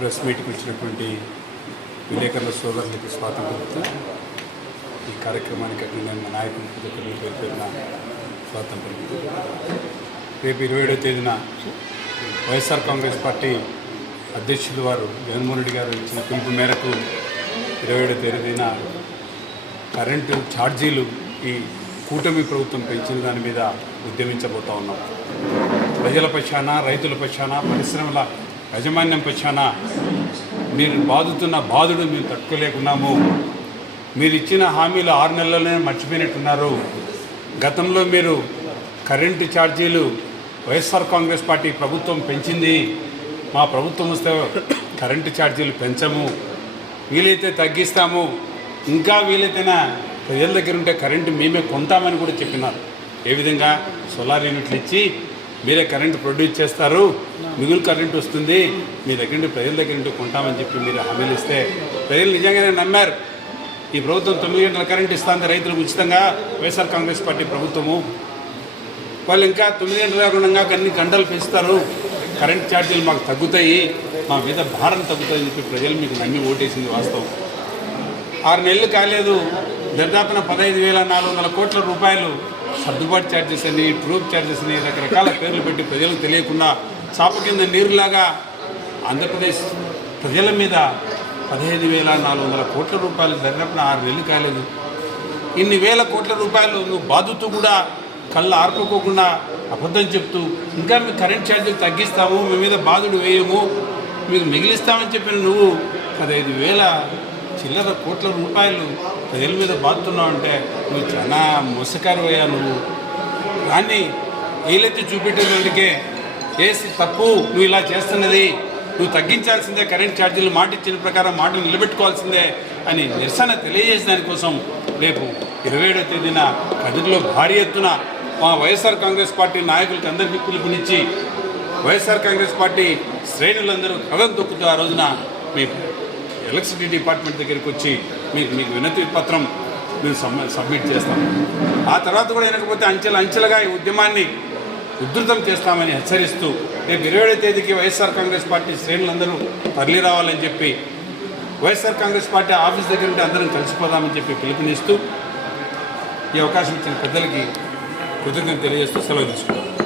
Press మీట్కి వచ్చినటువంటి విలేకరుల సోదరులకి స్వాగతం పలుకుతూ ఈ కార్యక్రమానికి అటెండ్ అయిన నాయకులకు దగ్గర పేరున స్వాగతం పలుకుతూ రేపు 27వ తేదీన వైఎస్ఆర్ కాంగ్రెస్ పార్టీ అధ్యక్షులు వారు జగన్మోహన్ రెడ్డి గారు ఇచ్చిన పిలుపు మేరకు 27వ తేదీన కరెంటు ఛార్జీలు ఈ కూటమి ప్రభుత్వం పెంచిన దాని మీద ఉద్యమించబోతూ ఉన్నాం. ప్రజల పక్షాన, రైతుల పక్షాన, పరిశ్రమల యాజమాన్యం పక్షాన మీరు బాదుతున్న బాధుడు మేము తట్టుకోలేకున్నాము. మీరు ఇచ్చిన హామీలు 6 నెలల్లోనే మర్చిపోయినట్టున్నారు. గతంలో మీరు కరెంటు ఛార్జీలు వైఎస్ఆర్ కాంగ్రెస్ పార్టీ ప్రభుత్వం పెంచింది. మా ప్రభుత్వం వస్తే కరెంటు ఛార్జీలు పెంచము, వీలైతే తగ్గిస్తాము, ఇంకా వీలైతేనా ప్రజల దగ్గర ఉంటే కరెంటు మేమే కొంటామని కూడా చెప్పినారు. ఏ విధంగా సోలార్ యూనిట్లు ఇచ్చి మీరే కరెంటు ప్రొడ్యూస్ చేస్తారు, మిగులు కరెంటు వస్తుంది, మీ దగ్గర నుండి ప్రజల దగ్గర నుండి కొంటామని చెప్పి మీరు హామీలు ఇస్తే ప్రజలు నిజంగానే నమ్మారు. ఈ ప్రభుత్వం 9 గంటల కరెంటు ఇస్తుంది రైతులకు ఉచితంగా. వైఎస్ఆర్ కాంగ్రెస్ పార్టీ ప్రభుత్వము వాళ్ళు ఇంకా 9 గంటలు కాకుండా అన్ని గంటలు పెంచుతారు, కరెంట్ ఛార్జీలు మాకు తగ్గుతాయి, మా మీద భారం తగ్గుతాయని చెప్పి ప్రజలు మీకు నమ్మి ఓటేసింది వాస్తవం. 6 నెలలు కాలేదు, దాదాపున 15,400 కోట్ల రూపాయలు సర్దుబాటు ఛార్జెస్ అని, ట్రూప్ ఛార్జెస్ అని రకరకాల పేర్లు పెట్టి ప్రజలకు తెలియకుండా చాప కింద నీరులాగా ఆంధ్రప్రదేశ్ ప్రజల మీద 15,400 కోట్ల రూపాయలు దాదాపున 6 నెలలు కాలేదు. ఇన్ని వేల కోట్ల రూపాయలు నువ్వు బాదుతూ కూడా కళ్ళు ఆర్పుకోకుండా అబద్ధం చెప్తూ ఇంకా మీకు కరెంట్ ఛార్జీలు తగ్గిస్తాము, మీ మీద బాధుడు వేయము, మీకు మిగిలిస్తామని చెప్పిన నువ్వు 15,000 చిల్లర కోట్ల రూపాయలు ప్రజల మీద బాదుతున్నావు అంటే నువ్వు చాలా మోసకారు అయ్యా. నువ్వు దాన్ని ఏలెత్తి చూపెట్టేందుకే చేసి తప్పు, నువ్వు ఇలా చేస్తున్నది, నువ్వు తగ్గించాల్సిందే, కరెంట్ ఛార్జీలు మాట ఇచ్చిన ప్రకారం మాటలు నిలబెట్టుకోవాల్సిందే అని నిరసన తెలియజేసే దానికోసం రేపు 27వ తేదీన కదిరిలో భారీ ఎత్తున మా వైఎస్ఆర్ కాంగ్రెస్ పార్టీ నాయకులకి అందరికీ పిలుపునిచ్చి వైఎస్ఆర్ కాంగ్రెస్ పార్టీ శ్రేణులందరూ కథం తొక్కుతూ ఆ రోజున మీ ఎలక్ట్రిసిటీ డిపార్ట్మెంట్ దగ్గరికి వచ్చి మీకు వినతి పత్రం మేము సబ్మిట్ చేస్తాం. ఆ తర్వాత కూడా వినకపోతే అంచెలుగా ఈ ఉద్యమాన్ని ఉధృతం చేస్తామని హెచ్చరిస్తూ రేపు 27వ తేదీకి వైఎస్ఆర్ కాంగ్రెస్ పార్టీ శ్రేణులందరూ తరలి రావాలని చెప్పి వైఎస్ఆర్ కాంగ్రెస్ పార్టీ ఆఫీస్ దగ్గర ఉంటే అందరం కలిసిపోదామని చెప్పి పిలుపునిస్తూ ఈ అవకాశం ఇచ్చిన పెద్దలకి కృతజ్ఞతలు తెలియజేస్తూ సెలవు తీసుకుంటాం.